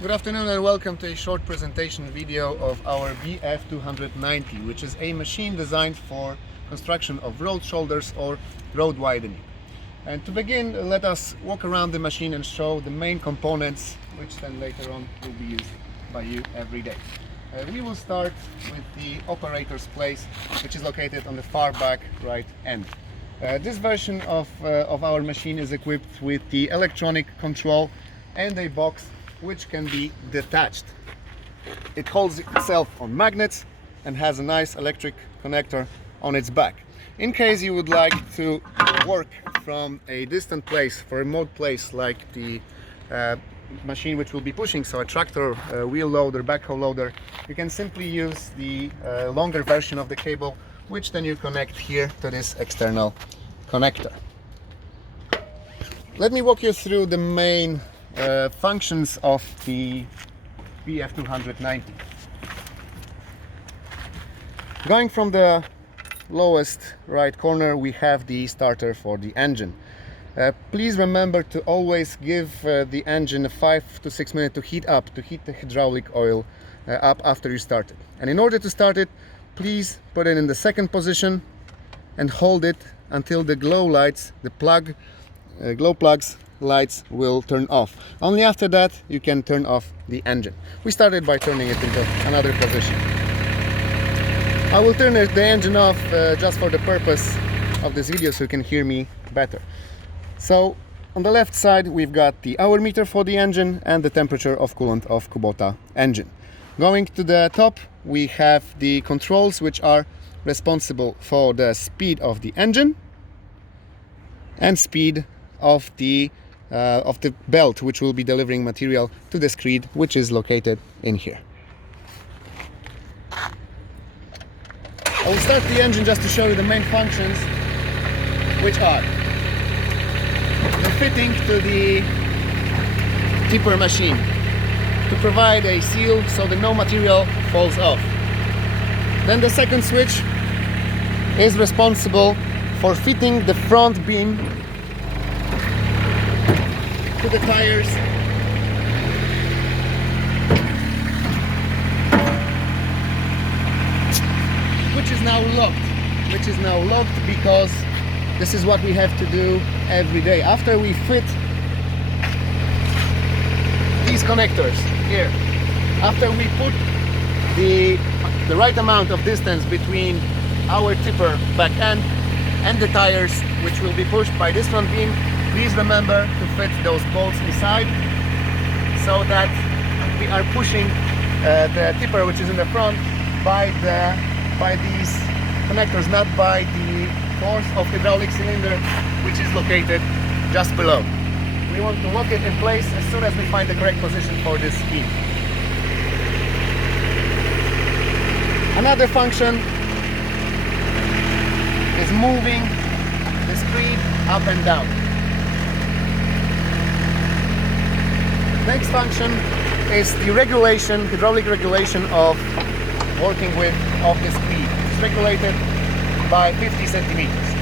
Good afternoon and welcome to a short presentation video of our BF290, which is a machine designed for construction of road shoulders or road widening. And to begin, let us walk around the machine and show the main components, which then later on will be used by you every day. We will start with the operator's place, which is located on the far back right end. This version of our machine is equipped with the electronic control and a box which can be detached. It holds itself on magnets and has a nice electric connector on its back. In case you would like to work from a distant place, for a remote place like the machine which will be pushing, so a tractor, wheel loader, backhoe loader, you can simply use the longer version of the cable, which then you connect here to this external connector. Let me walk you through the main functions of the BF290. Going from the lowest right corner, we have the starter for the engine. Please remember to always give the engine 5 to 6 minutes to heat the hydraulic oil up after you start it. And in order to start it, please put it in the second position and hold it until the glow lights, the glow plugs lights will turn off. Only after that you can turn off the engine. We started by turning it into another position. I will turn the engine off just for the purpose of this video so you can hear me better. So on the left side we've got the hour meter for the engine and the temperature of coolant of Kubota engine. Going to the top we have the controls which are responsible for the speed of the engine and speed of the belt which will be delivering material to the screed, which is located in here. I will start the engine just to show you the main functions, which are the fitting to the tipper machine to provide a seal so that no material falls off. Then the second switch is responsible for fitting the front beam to the tires which is now locked because this is what we have to do every day. After we fit these connectors here, after we put the right amount of distance between our tipper back end and the tires which will be pushed by this front beam, please remember to fit those bolts inside so that we are pushing the tipper which is in the front by these connectors, not by the force of hydraulic cylinder which is located just below. We want to lock it in place as soon as we find the correct position for this beam. Another function is moving the screed up and down. Next function is the regulation, hydraulic regulation of working width of the screed. It's regulated by 50 centimeters.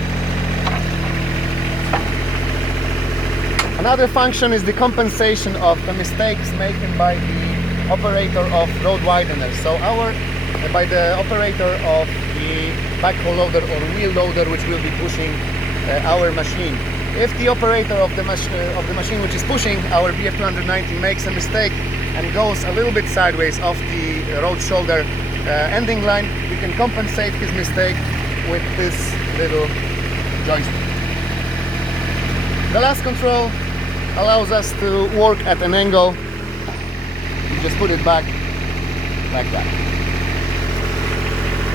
Another function is the compensation of the mistakes made by the operator of road widener. So by the operator of the backhoe loader or wheel loader which will be pushing our machine. If the operator of the machine which is pushing our BF290 makes a mistake and goes a little bit sideways off the road shoulder ending line, we can compensate his mistake with this little joystick. The last control allows us to work at an angle. You just put it back like that.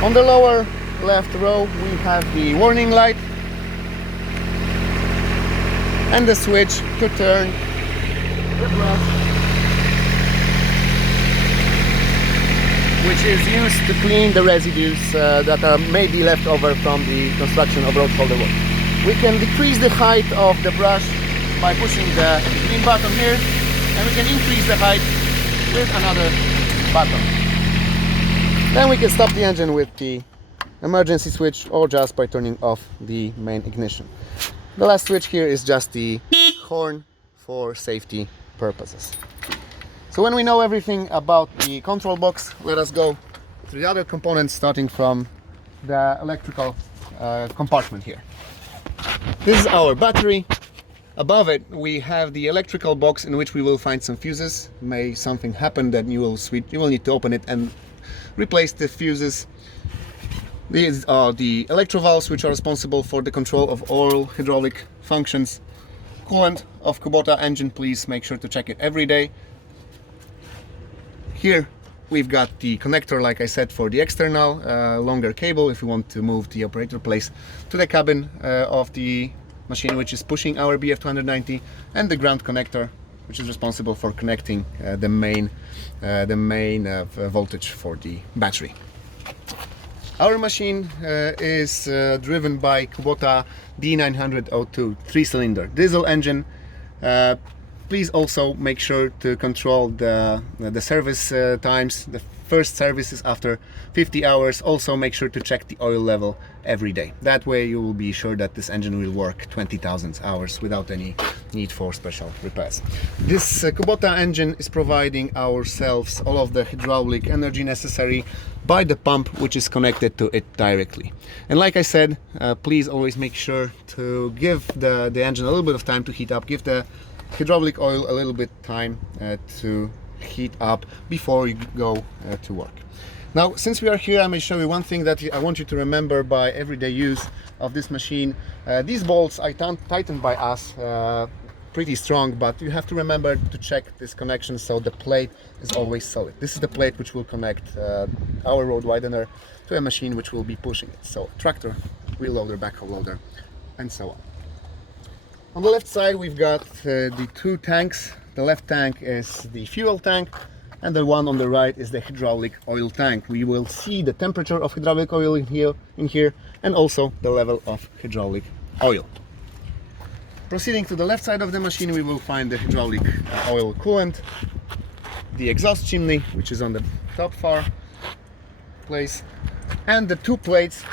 On the lower left row we have the warning light and the switch to turn the brush, which is used to clean the residues that are maybe left over from the construction of road shoulder work. We can decrease the height of the brush by pushing the green button here, and we can increase the height with another button. Then we can stop the engine with the emergency switch or just by turning off the main ignition. The last switch here is just the horn for safety purposes. So when we know everything about the control box, let us go to the other components, starting from the electrical compartment here. This is our battery. Above it we have the electrical box, in which we will find some fuses. May something happen, then you will need to open it and replace the fuses. These are the electro valves, which are responsible for the control of all hydraulic functions. Coolant of Kubota engine, please make sure to check it every day. Here we've got the connector, like I said, for the external longer cable if you want to move the operator place to the cabin of the machine, which is pushing our BF290, and the ground connector, which is responsible for connecting the main voltage for the battery. Our machine is driven by Kubota D90002 3-cylinder diesel engine. Please also make sure to control the service times. The first service is after 50 hours. Also make sure to check the oil level every day. That way you will be sure that this engine will work 20,000 hours without any need for special repairs. This Kubota engine is providing ourselves all of the hydraulic energy necessary by the pump, which is connected to it directly. And like I said, please always make sure to give the engine a little bit of time to heat up. Give the hydraulic oil a little bit time to heat up before you go to work. Now, since we are here, I may show you one thing that I want you to remember by everyday use of this machine. These bolts are tightened by us pretty strong, but you have to remember to check this connection so the plate is always solid. This is the plate which will connect our road widener to a machine which will be pushing it. So tractor, wheel loader, backhoe loader, and so on. On the left side we've got the two tanks. The left tank is the fuel tank, and the one on the right is the hydraulic oil tank. We will see the temperature of hydraulic oil in here, and also the level of hydraulic oil. Proceeding to the left side of the machine, we will find the hydraulic oil coolant, the exhaust chimney, which is on the top far place, and the two plates,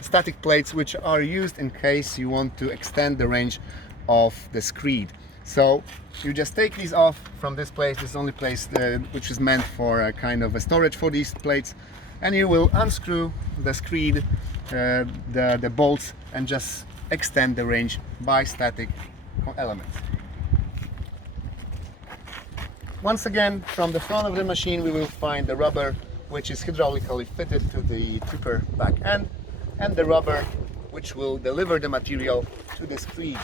static plates, which are used in case you want to extend the range of the screed. So you just take these off from this place. This is the only place which is meant for a kind of a storage for these plates, and you will unscrew the screed, the bolts, and just extend the range by static elements. Once again, from the front of the machine we will find the rubber, which is hydraulically fitted to the tipper back end, and the rubber which will deliver the material to the screed.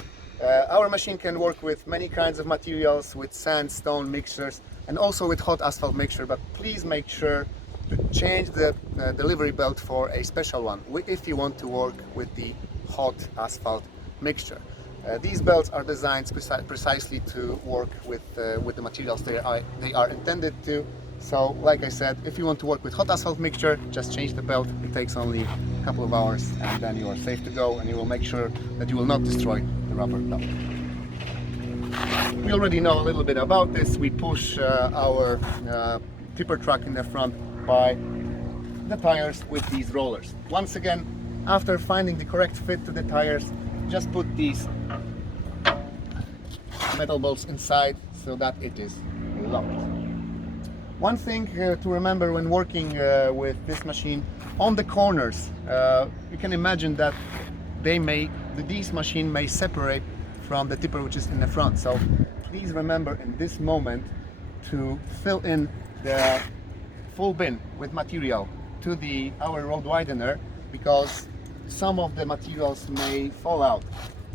Our machine can work with many kinds of materials, with sand, stone mixtures, and also with hot asphalt mixture, but please make sure to change the delivery belt for a special one if you want to work with the hot asphalt mixture. These belts are designed precisely to work with the materials they are intended to. So, like I said, if you want to work with hot asphalt mixture, just change the belt. It takes only a couple of hours, and then you are safe to go, and you will make sure that you will not destroy the rubber belt. We already know a little bit about this. We push our tipper truck in the front by the tires with these rollers. Once again, after finding the correct fit to the tires, just put these metal bolts inside so that it is locked. One thing to remember when working with this machine, on the corners, you can imagine that this machine may separate from the tipper which is in the front. So please remember in this moment to fill in the full bin with material to our road widener, because some of the materials may fall out.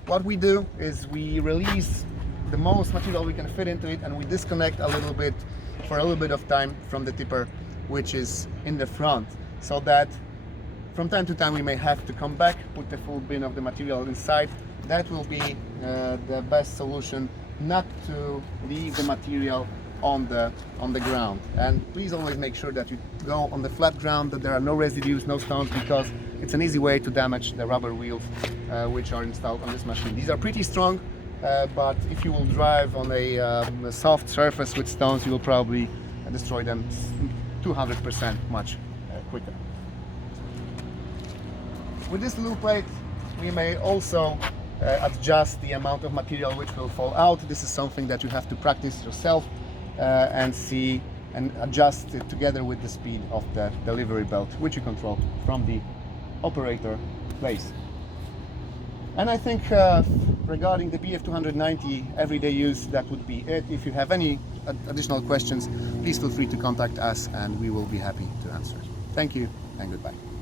What we do is we release the most material we can fit into it, and we disconnect for a little bit of time from the tipper which is in the front, so that from time to time we may have to come back, put the full bin of the material inside. That will be the best solution, not to leave the material on the ground. And please always make sure that you go on the flat ground, that there are no residues, no stones, because it's an easy way to damage the rubber wheels which are installed on this machine. These are pretty strong, but if you will drive on a soft surface with stones, you will probably destroy them 200% much quicker. With this little plate, we may also adjust the amount of material which will fall out. This is something that you have to practice yourself. and see and adjust it together with the speed of the delivery belt, which you control from the operator place. And I think regarding the BF290 everyday use, that would be it. If you have any additional questions, please feel free to contact us and we will be happy to answer. Thank you and goodbye.